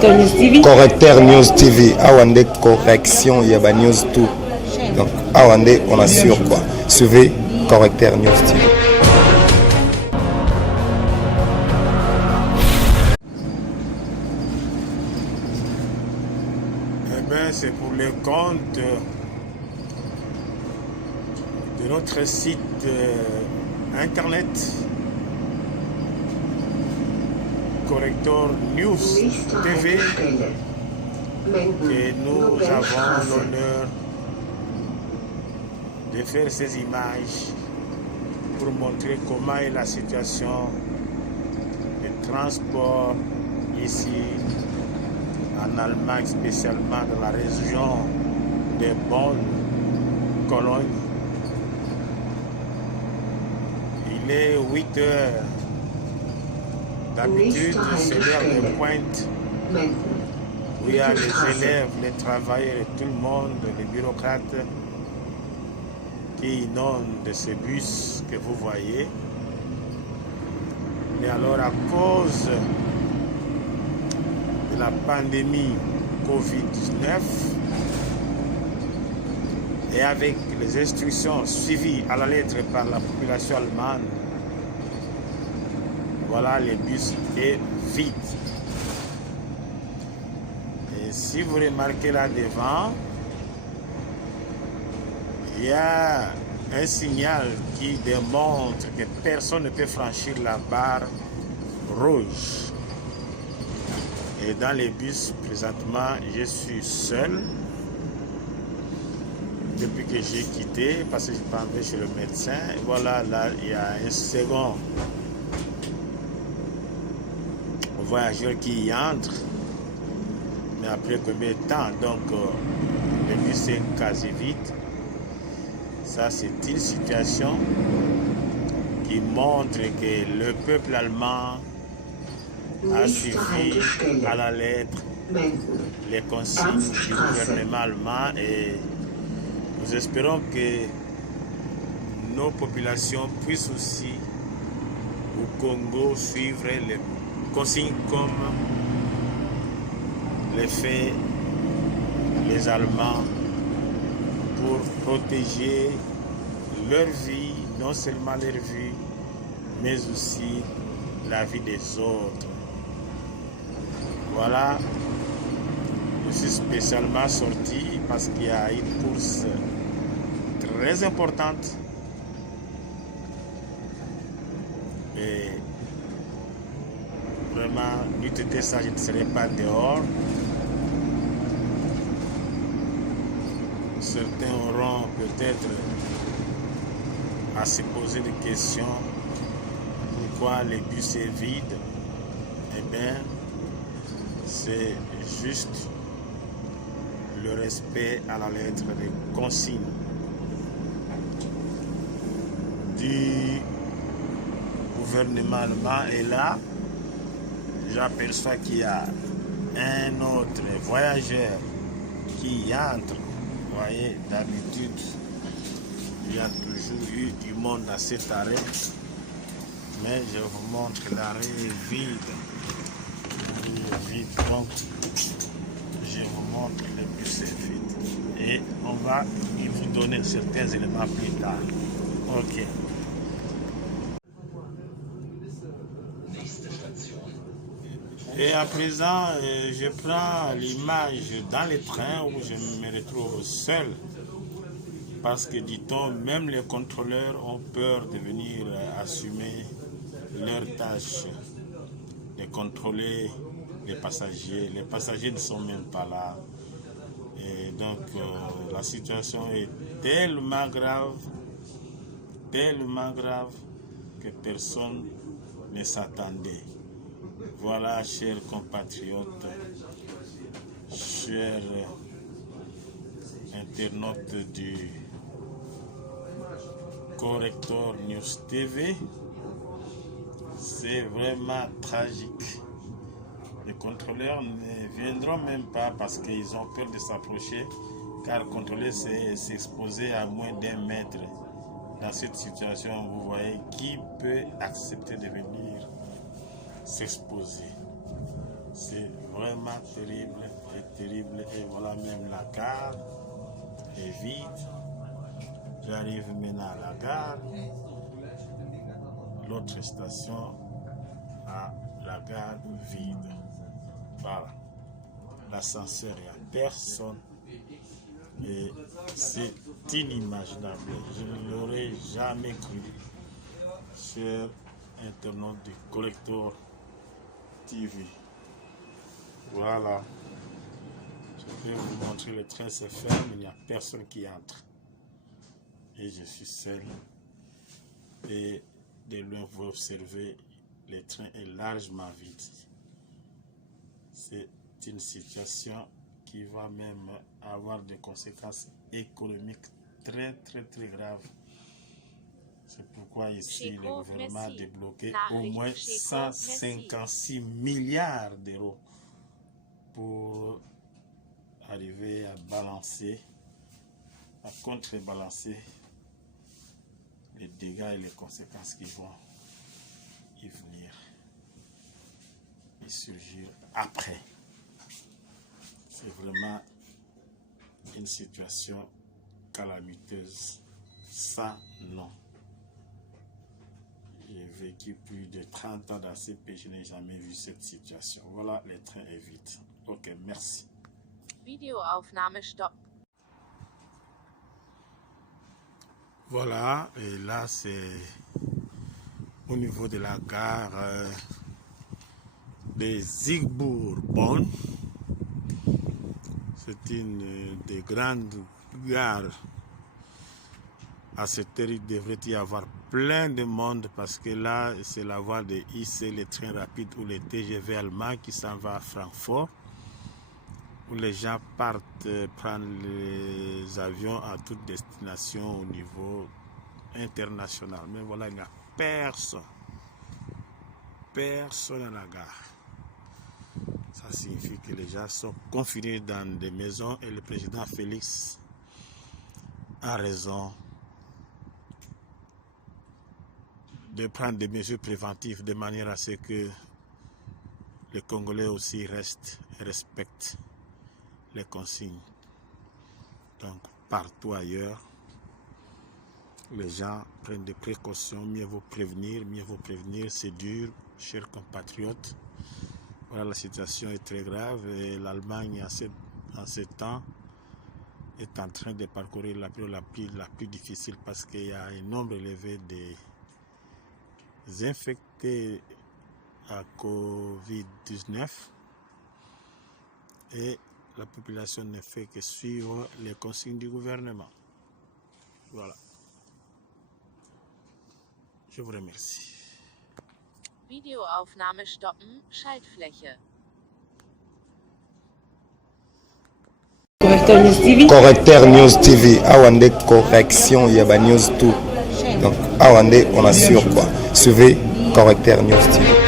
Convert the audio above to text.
Correcteur News TV. Correcteur News TV. Awande correction, il y a news tout. Donc, Awande, on assure quoi. Suivez Correcteur News TV. C'est pour le compte de notre site internet Correcteur News TV que nous avons l'honneur de faire ces images pour montrer comment est la situation de transport ici en Allemagne, spécialement dans la région de Bonn, Cologne. Il est 8 heures. D'habitude, c'est l'heure de pointe où il y a les élèves, les travailleurs et tout le monde, les bureaucrates qui inondent ce bus que vous voyez. Mais alors, à cause de la pandémie Covid-19 et avec les instructions suivies à la lettre par la population allemande, voilà, le bus est vide. Et si vous remarquez là devant, il y a un signal qui démontre que personne ne peut franchir la barre rouge. Et dans les bus, présentement, je suis seul. Depuis que j'ai quitté, parce que je m'en vais chez le médecin. Et voilà, là, il y a un second voyageur qui y entre. Mais après combien de temps? Donc, le bus est quasi vide. Ça, c'est une situation qui montre que le peuple allemand a suivi à la lettre les consignes du gouvernement allemand et nous espérons que nos populations puissent aussi au Congo suivre les consignes comme les fait les Allemands pour protéger leur vie, non seulement leur vie, mais aussi la vie des autres. Voilà, je suis spécialement sorti parce qu'il y a une course très importante. Et vraiment, n'eût été ça, je ne serais pas dehors. Certains auront peut-être à se poser des questions. Pourquoi le bus est vide? Eh bien, c'est juste le respect à la lettre des consignes du gouvernement allemand. Et là, j'aperçois qu'il y a un autre voyageur qui entre. Vous voyez, d'habitude, il y a toujours eu du monde à cet arrêt. Mais je vous montre l'arrêt est vide. Donc je vous montre le bus est vide et on va vous donner certains éléments plus tard. Ok. Et à présent, je prends l'image dans le train où je me retrouve seul parce que, dit-on, même les contrôleurs ont peur de venir assumer leurs tâches de contrôler les passagers. Les passagers ne sont même pas là. Et donc, la situation est tellement grave que personne ne s'attendait. Voilà, chers compatriotes, chers internautes du Correcteur News TV, c'est vraiment tragique. Les contrôleurs ne viendront même pas parce qu'ils ont peur de s'approcher, car contrôler, c'est s'exposer à moins d'1 mètre. Dans cette situation, vous voyez, qui peut accepter de venir s'exposer? C'est vraiment terrible et terrible. Et voilà, même la gare est vide. J'arrive maintenant à la gare. L'autre station à la gare vide. Voilà. L'ascenseur, il n'y a personne. Et c'est inimaginable. Je ne l'aurais jamais cru. Cher internaute du Collector TV. Voilà. Je vais vous montrer le train se ferme. Il n'y a personne qui entre. Et je suis seul. Et de loin, vous observez, le train est largement vide. C'est une situation qui va même avoir des conséquences économiques très graves. C'est pourquoi ici le gouvernement a débloqué au moins 156 milliards d'euros pour arriver à balancer, à contrebalancer les dégâts et les conséquences qui vont y venir et surgir après. C'est vraiment une situation calamiteuse sans nom. J'ai vécu plus de 30 ans dans ce pays, je n'ai jamais vu cette situation. Voilà, le train est vide. Ok, merci. Videoaufnahme stopp. Voilà, et là c'est au niveau de la gare de Siegburg-Bonn. C'est une des grandes gares. À cette heure, il devrait y avoir plein de monde parce que là, c'est la voie de IC, les trains rapides ou les TGV allemands qui s'en va à Francfort, où les gens partent prendre les avions à toute destination au niveau international. Mais voilà, il n'y a personne. Personne à la gare. Ça signifie que les gens sont confinés dans des maisons et le président Félix a raison de prendre des mesures préventives de manière à ce que les Congolais aussi restent et respectent les consignes. Donc partout ailleurs, les gens prennent des précautions, mieux vaut prévenir, c'est dur, chers compatriotes. Voilà, la situation est très grave et l'Allemagne en ce temps est en train de parcourir la période la plus difficile parce qu'il y a un nombre élevé des infectés à Covid-19 et la population ne fait que suivre les consignes du gouvernement. Voilà. Je vous remercie. Videoaufnahme stoppen, Schaltfläche. Correcteur News TV, Awande correction, Yaba News tout. Donc Awande, on assure quoi. Suivez Correcteur News TV.